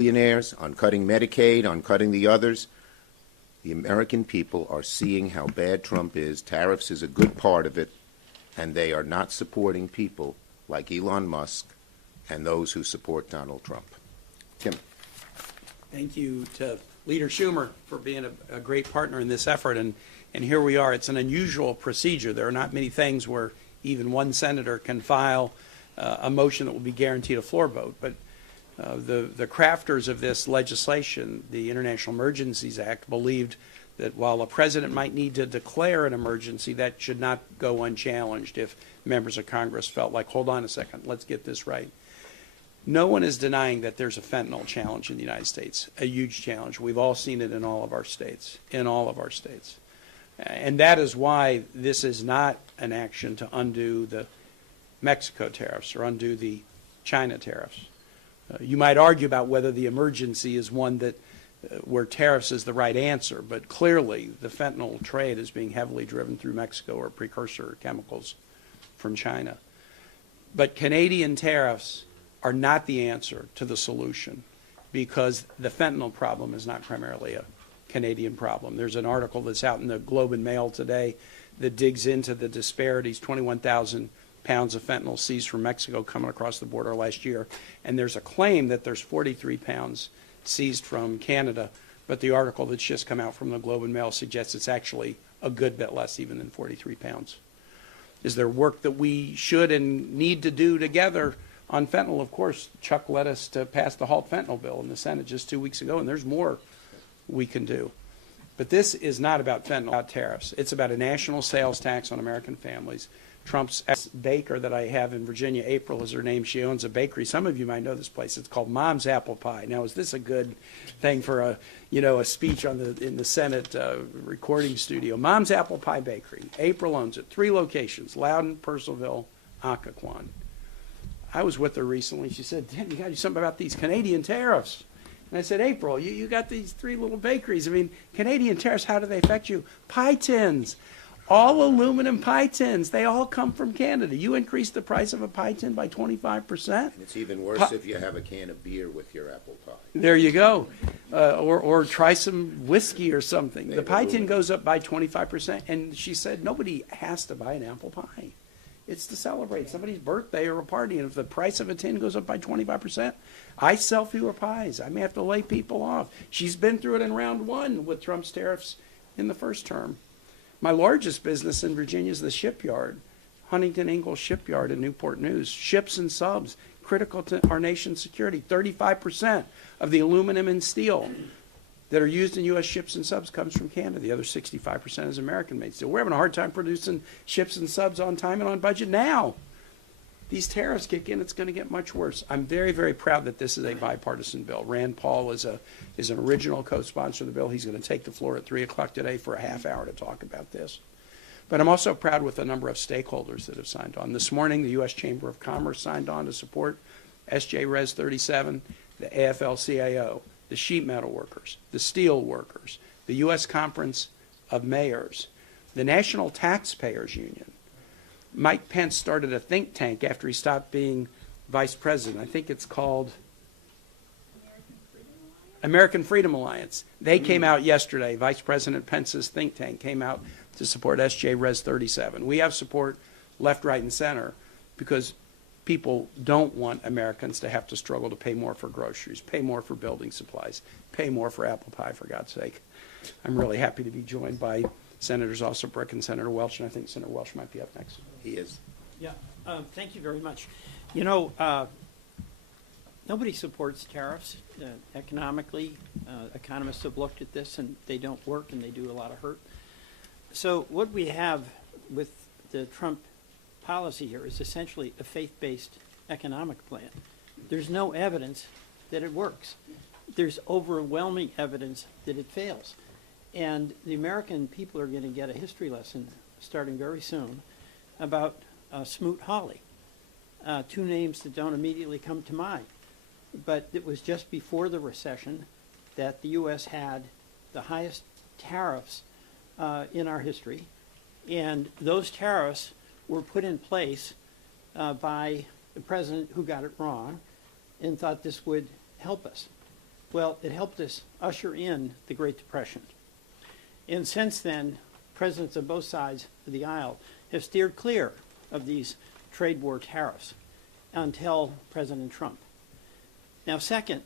billionaires, on cutting Medicaid, on cutting the others. The American people are seeing how bad Trump is. Tariffs is a good part of it, and they are not supporting people like Elon Musk and those who support Donald Trump. Tim. Thank you to Leader Schumer for being a great partner in this effort. And here we are. It's an unusual procedure. There are not many things where even one senator can file a motion that will be guaranteed a floor vote. But the crafters of this legislation, the International Emergencies Act, believed that while a president might need to declare an emergency, that should not go unchallenged if members of Congress felt like, hold on a second, let's get this right. No one is denying that there's a fentanyl challenge in the United States, a huge challenge. We've all seen it in all of our states, And that is why this is not an action to undo the Mexico tariffs or undo the China tariffs. You might argue about whether the emergency is one that where tariffs is the right answer, but clearly the fentanyl trade is being heavily driven through Mexico or precursor chemicals from China. But Canadian tariffs are not the answer to the solution because the fentanyl problem is not primarily a Canadian problem. There's an article that's out in the Globe and Mail today that digs into the disparities, 21,000 pounds of fentanyl seized from Mexico coming across the border last year. And there's a claim that there's 43 pounds seized from Canada, but the article that's just come out from the Globe and Mail suggests it's actually a good bit less even than 43 pounds. Is there work that we should and need to do together on fentanyl? Of course, Chuck led us to pass the halt fentanyl bill in the Senate just 2 weeks ago, and there's more we can do. But this is not about fentanyl, about tariffs. It's about a national sales tax on American families. Trump's ex-baker that I have in Virginia, April is her name. She owns a bakery. Some of you might know this place. It's called Mom's Apple Pie. Now, is this a good thing for a speech in the Senate recording studio? Mom's Apple Pie Bakery. April owns it. 3 locations: Loudon, Purcellville, Occoquan. I was with her recently. She said, "Damn, you got to do something about these Canadian tariffs." And I said, "April, you got these 3 little bakeries. I mean, Canadian tariffs, how do they affect you?" Pie tins. All aluminum pie tins, they all come from Canada. You increase the price of a pie tin by 25%. And it's even worse if you have a can of beer with your apple pie. There you go. Or try some whiskey or something. The pie tin goes up by 25%. And she said nobody has to buy an apple pie. It's to celebrate somebody's birthday or a party. And if the price of a tin goes up by 25%, I sell fewer pies. I may have to lay people off. She's been through it in round 1 with Trump's tariffs in the first term. My largest business in Virginia is the shipyard, Huntington Ingalls Shipyard in Newport News. Ships and subs, critical to our nation's security. 35% of the aluminum and steel that are used in U.S. ships and subs comes from Canada. The other 65% is American-made steel. We're having a hard time producing ships and subs on time and on budget now. These tariffs kick in, it's going to get much worse. I'm very, very proud that this is a bipartisan bill. Rand Paul is an original co-sponsor of the bill. He's going to take the floor at 3 o'clock today for a half hour to talk about this. But I'm also proud with the number of stakeholders that have signed on. This morning, the U.S. Chamber of Commerce signed on to support SJ Res 37, the AFL-CIO, the sheet metal workers, the steel workers, the U.S. Conference of Mayors, the National Taxpayers Union. Mike Pence started a think tank after he stopped being vice president. I think it's called American Freedom Alliance. They came out yesterday. Vice President Pence's think tank came out to support SJ Res 37. We have support left, right, and center because people don't want Americans to have to struggle to pay more for groceries, pay more for building supplies, pay more for apple pie, for God's sake. I'm really happy to be joined by Senators Alsop-Brick and Senator Welch, and I think Senator Welch might be up next. He is. Yeah, thank you very much. You know, nobody supports tariffs economically. Economists have looked at this, and they don't work, and they do a lot of hurt. So what we have with the Trump policy here is essentially a faith-based economic plan. There's no evidence that it works. There's overwhelming evidence that it fails. And the American people are going to get a history lesson starting very soon about Smoot-Hawley, 2 names that don't immediately come to mind. But it was just before the recession that the U.S. had the highest tariffs in our history. And those tariffs were put in place by the president who got it wrong and thought this would help us. Well, it helped us usher in the Great Depression. And since then, presidents on both sides of the aisle have steered clear of these trade war tariffs until President Trump. Now, second,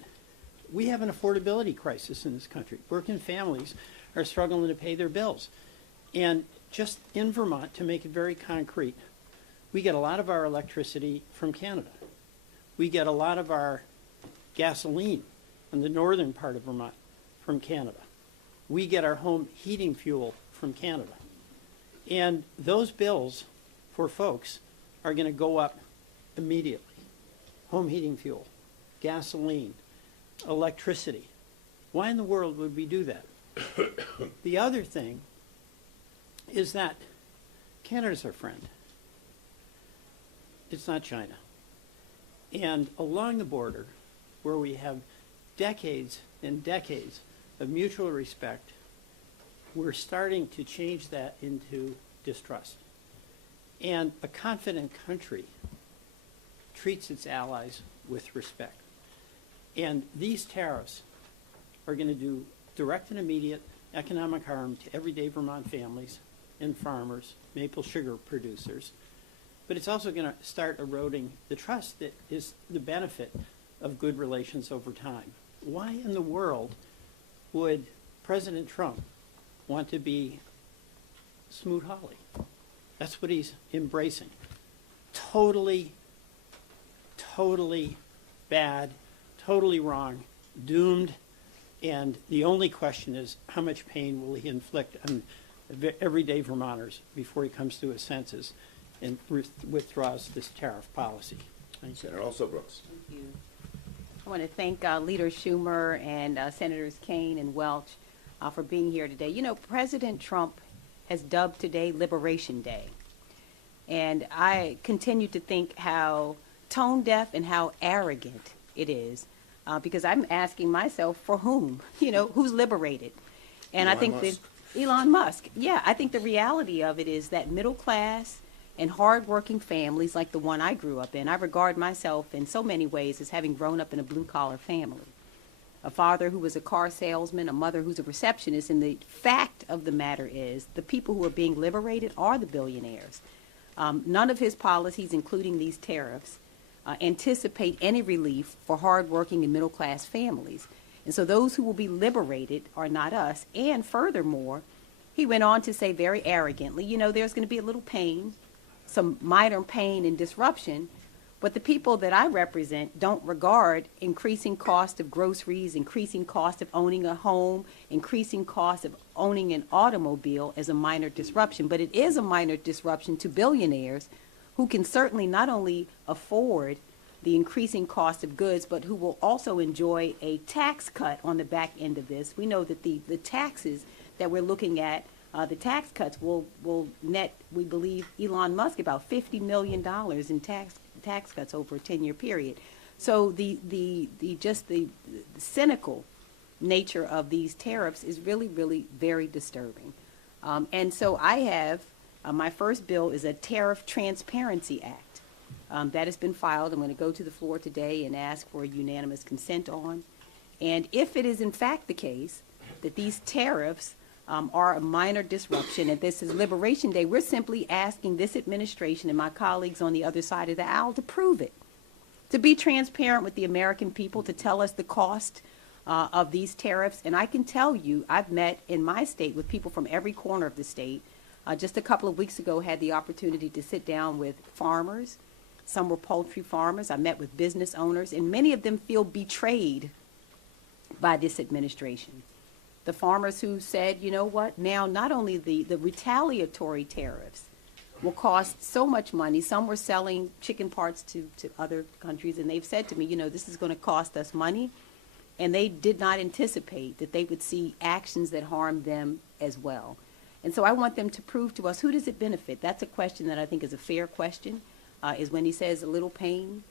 we have an affordability crisis in this country. Working families are struggling to pay their bills. And just in Vermont, to make it very concrete, we get a lot of our electricity from Canada. We get a lot of our gasoline in the northern part of Vermont from Canada. We get our home heating fuel from Canada. And those bills for folks are going to go up immediately. Home heating fuel, gasoline, electricity. Why in the world would we do that? The other thing is that Canada's our friend. It's not China. And along the border, where we have decades and decades of mutual respect, we're starting to change that into distrust. And a confident country treats its allies with respect. And these tariffs are going to do direct and immediate economic harm to everyday Vermont families and farmers, maple sugar producers. But it's also going to start eroding the trust that is the benefit of good relations over time. Why in the world would President Trump want to be Smoot-Hawley? That's what he's embracing. Totally bad, totally wrong, doomed, and the only question is how much pain will he inflict on everyday Vermonters before he comes to his senses and withdraws this tariff policy. Thank you. Senator Also Brooks. Thank you. I want to thank Leader Schumer and Senators Kaine and Welch for being here today. You know, President Trump has dubbed today Liberation Day. And I continue to think how tone deaf and how arrogant it is, because I'm asking myself, for whom? You know, who's liberated? And I think that Elon Musk. Yeah, I think the reality of it is that middle class and hardworking families like the one I grew up in, I regard myself in so many ways as having grown up in a blue-collar family. A father who was a car salesman, a mother who's a receptionist, and the fact of the matter is the people who are being liberated are the billionaires. None of his policies, including these tariffs, anticipate any relief for hardworking and middle-class families. And so those who will be liberated are not us. And furthermore, he went on to say very arrogantly, you know, there's going to be a little pain, some minor pain and disruption, but the people that I represent don't regard increasing cost of groceries, increasing cost of owning a home, increasing cost of owning an automobile as a minor disruption. But it is a minor disruption to billionaires who can certainly not only afford the increasing cost of goods, but who will also enjoy a tax cut on the back end of this. We know that the taxes that we're looking at, the tax cuts will net, we believe, Elon Musk about $50 million in tax cuts over a 10-year period. So the cynical nature of these tariffs is really, really very disturbing. And so I have, my first bill is a Tariff Transparency Act. That has been filed. I'm going to go to the floor today and ask for a unanimous consent on. And if it is in fact the case that these tariffs are a minor disruption and this is Liberation Day, we're simply asking this administration and my colleagues on the other side of the aisle to prove it, to be transparent with the American people, to tell us the cost of these tariffs. And I can tell you, I've met in my state with people from every corner of the state. Just a couple of weeks ago, had the opportunity to sit down with farmers. Some were poultry farmers. I met with business owners, and many of them feel betrayed by this administration. The farmers who said, you know what, now not only the retaliatory tariffs will cost so much money. Some were selling chicken parts to other countries, and they've said to me, you know, this is going to cost us money. And they did not anticipate that they would see actions that harm them as well. And so I want them to prove to us, who does it benefit? That's a question that I think is a fair question, is when he says a little pain,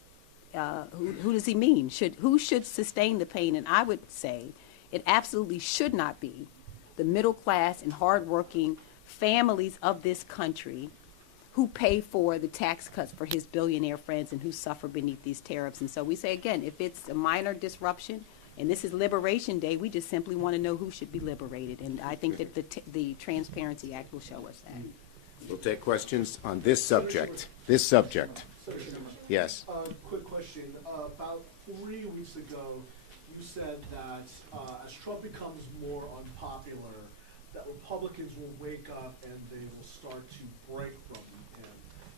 who does he mean? Who should sustain the pain? And I would say it absolutely should not be the middle class and hardworking families of this country who pay for the tax cuts for his billionaire friends and who suffer beneath these tariffs. And so we say, again, if it's a minor disruption And this is Liberation Day. We just simply want to know who should be liberated. And I think that the Transparency Act will show us that. We'll take questions on this subject. This subject. Yes. Quick question. About 3 weeks ago, you said that as Trump becomes more unpopular, that Republicans will wake up and they will start to break from him.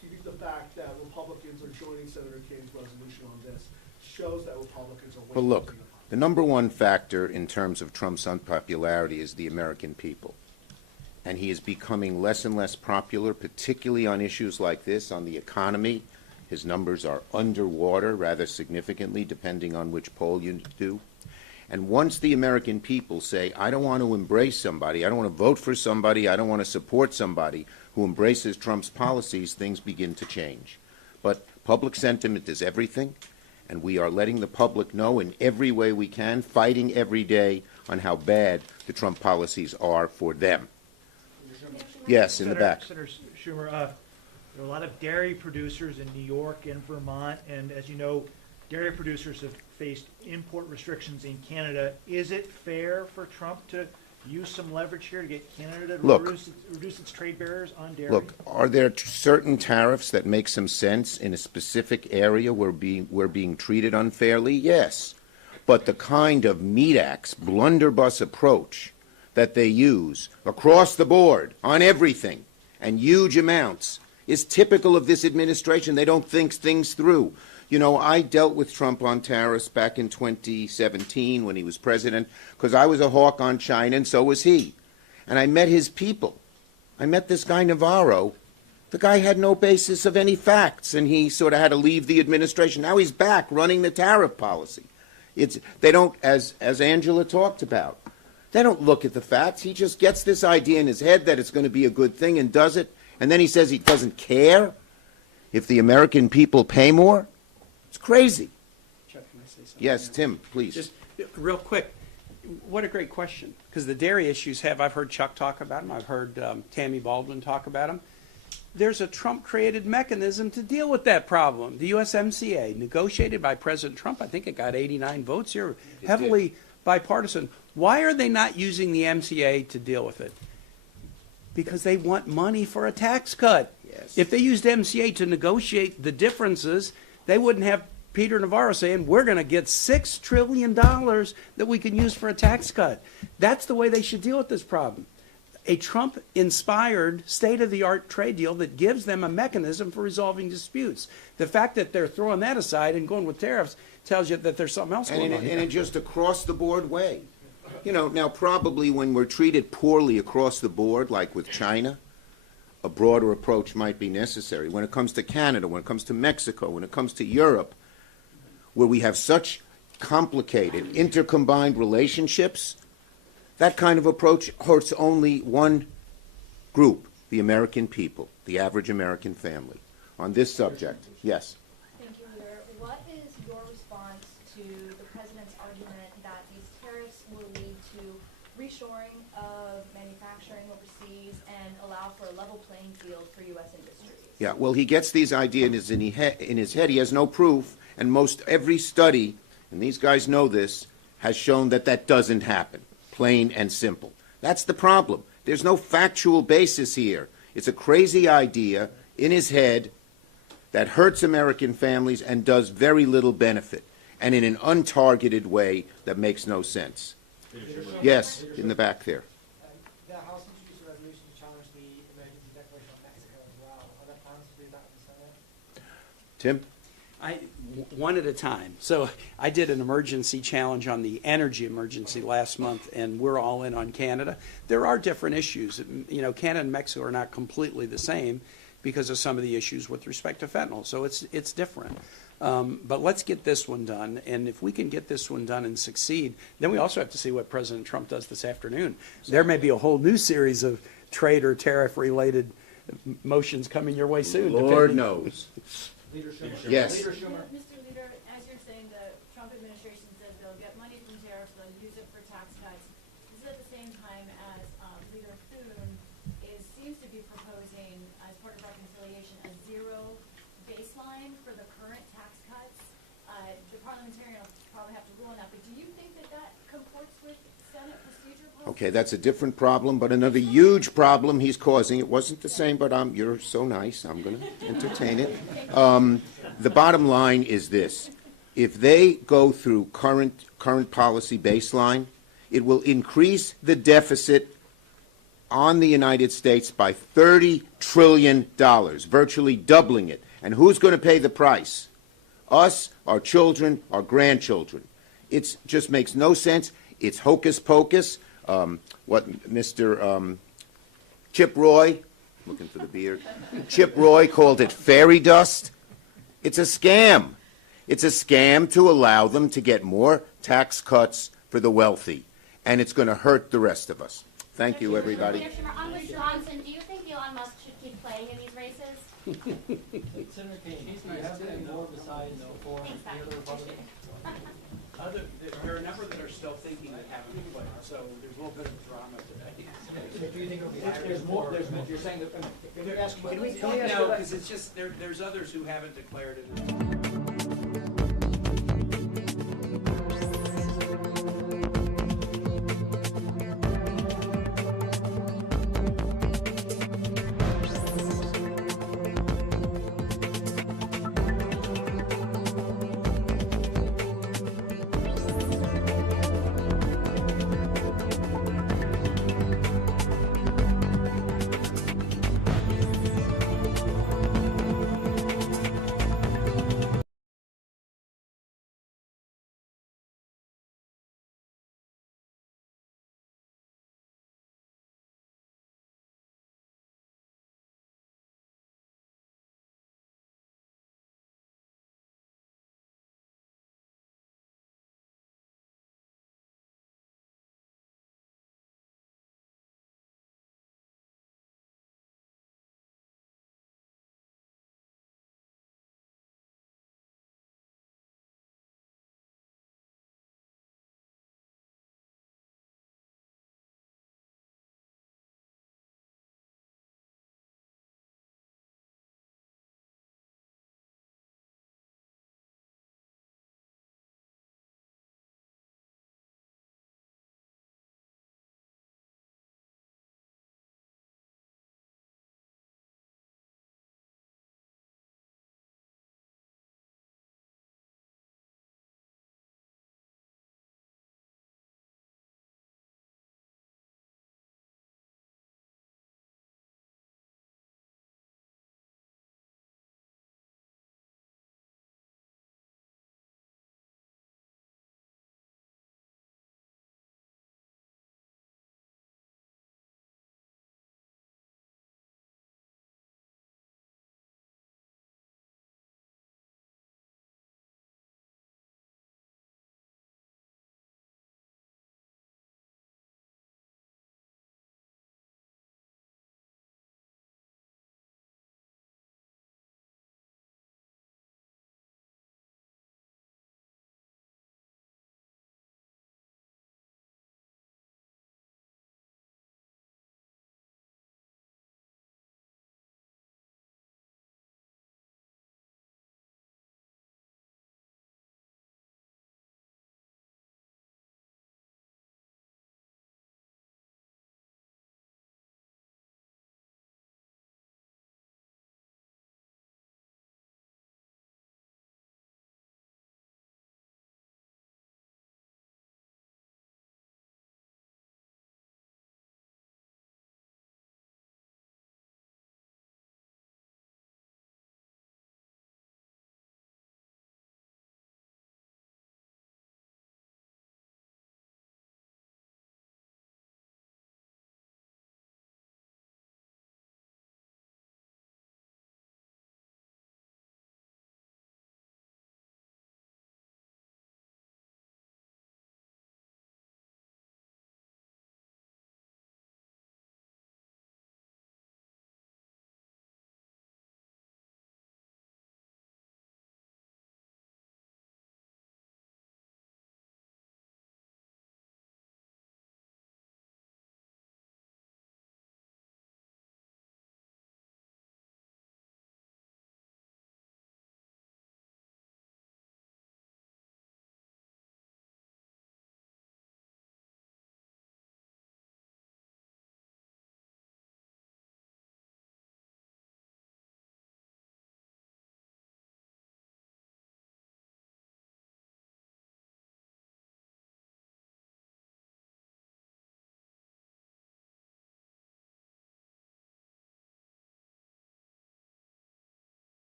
Do you think the fact that Republicans are joining Senator Kane's resolution on this shows that Republicans are waking Well, look, up? the number one factor in terms of Trump's unpopularity is the American people. And he is becoming less and less popular, particularly on issues like this, on the economy. His numbers are underwater rather significantly, depending on which poll you do. And once the American people say, I don't want to embrace somebody, I don't want to vote for somebody, I don't want to support somebody who embraces Trump's policies, things begin to change. But public sentiment is everything, and we are letting the public know in every way we can, fighting every day on how bad the Trump policies are for them. Yes, in the back. Senator Schumer, there are a lot of dairy producers in New York and Vermont, and as you know, dairy producers have faced import restrictions in Canada. Is it fair for Trump to use some leverage here to get Canada to reduce its trade barriers on dairy? Look, are there certain tariffs that make some sense in a specific area where we're being treated unfairly? Yes. But the kind of meat axe, blunderbuss approach that they use across the board on everything and huge amounts is typical of this administration. They don't think things through. You know, I dealt with Trump on tariffs back in 2017 when he was president because I was a hawk on China and so was he. And I met his people. I met this guy Navarro. The guy had no basis of any facts and he sort of had to leave the administration. Now he's back running the tariff policy. They don't, as Angela talked about, they don't look at the facts. He just gets this idea in his head that it's going to be a good thing and does it. And then he says he doesn't care if the American people pay more. It's crazy. Chuck, can I say something? Yes, Tim, please. Just real quick, what a great question. Because the dairy issues I've heard Chuck talk about them. I've heard Tammy Baldwin talk about them. There's a Trump-created mechanism to deal with that problem. The USMCA, negotiated by President Trump, I think it got 89 votes here, heavily bipartisan. Why are they not using the MCA to deal with it? Because they want money for a tax cut. Yes. If they used MCA to negotiate the differences, they wouldn't have Peter Navarro saying, we're going to get $6 trillion that we can use for a tax cut. That's the way they should deal with this problem. A Trump-inspired, state-of-the-art trade deal that gives them a mechanism for resolving disputes. The fact that they're throwing that aside and going with tariffs tells you that there's something else going on here. And in just across-the-board way. You know, now probably when we're treated poorly across the board, like with China, a broader approach might be necessary. When it comes to Canada, when it comes to Mexico, when it comes to Europe, where we have such complicated, intercombined relationships, that kind of approach hurts only one group, the American people, the average American family. On this subject, yes. Thank you, Leader. What is your response to the President's argument that these tariffs will lead to reshoring of manufacturing overseas and allow for a level playing field for U.S. industries? Yeah, well, he gets these ideas in his head. He has no proof, and most every study, and these guys know this, has shown that that doesn't happen, plain and simple. That's the problem. There's no factual basis here. It's a crazy idea in his head that hurts American families and does very little benefit, and in an untargeted way that makes no sense. Yes, in the back there. The House introduced a resolution to challenge the emergency declaration of Mexico as well. Are there plans to do that in the Senate? Tim? One at a time. So I did an emergency challenge on the energy emergency last month, and we're all in on Canada. There are different issues. You know, Canada and Mexico are not completely the same because of some of the issues with respect to fentanyl. So it's different. But let's get this one done, and if we can get this one done and succeed, then we also have to see what President Trump does this afternoon. There may be a whole new series of trade or tariff-related motions coming your way soon. Lord knows. Leader Schumer. Yes. Leader Schumer. Mr. Leader, as you're saying, the Trump administration said they'll get money from tariffs, they'll use it for tax cuts. This is at the same time as Leader Thune seems to be proposing, as part of reconciliation, a zero baseline for the current tax cuts the parliamentarian will probably have to rule on that, but do you think that that comports with Senate procedure policy? Okay, that's a different problem, but another huge problem he's causing. It wasn't the same, but you're so nice, I'm going to entertain it. The bottom line is this. If they go through current policy baseline, it will increase the deficit on the United States by $30 trillion, virtually doubling it. And who's going to pay the price? Us, our children, our grandchildren. It just makes no sense. It's hocus pocus. What Mr. Chip Roy, looking for the beard, Chip Roy called it fairy dust. It's a scam. It's a scam to allow them to get more tax cuts for the wealthy. And it's going to hurt the rest of us. Thank you, everybody. Leader Schumer, on Wisconsin, do you think Elon Musk should keep playing in these races? Senator Kane, you have any more besides the four Thanks, the other Republicans? There are a number that are still thinking that haven't played, so there's a little bit of drama today. Do you think it'll be higher? There's more, you're saying that, can we ask, No, because it's just, there's others who haven't declared it.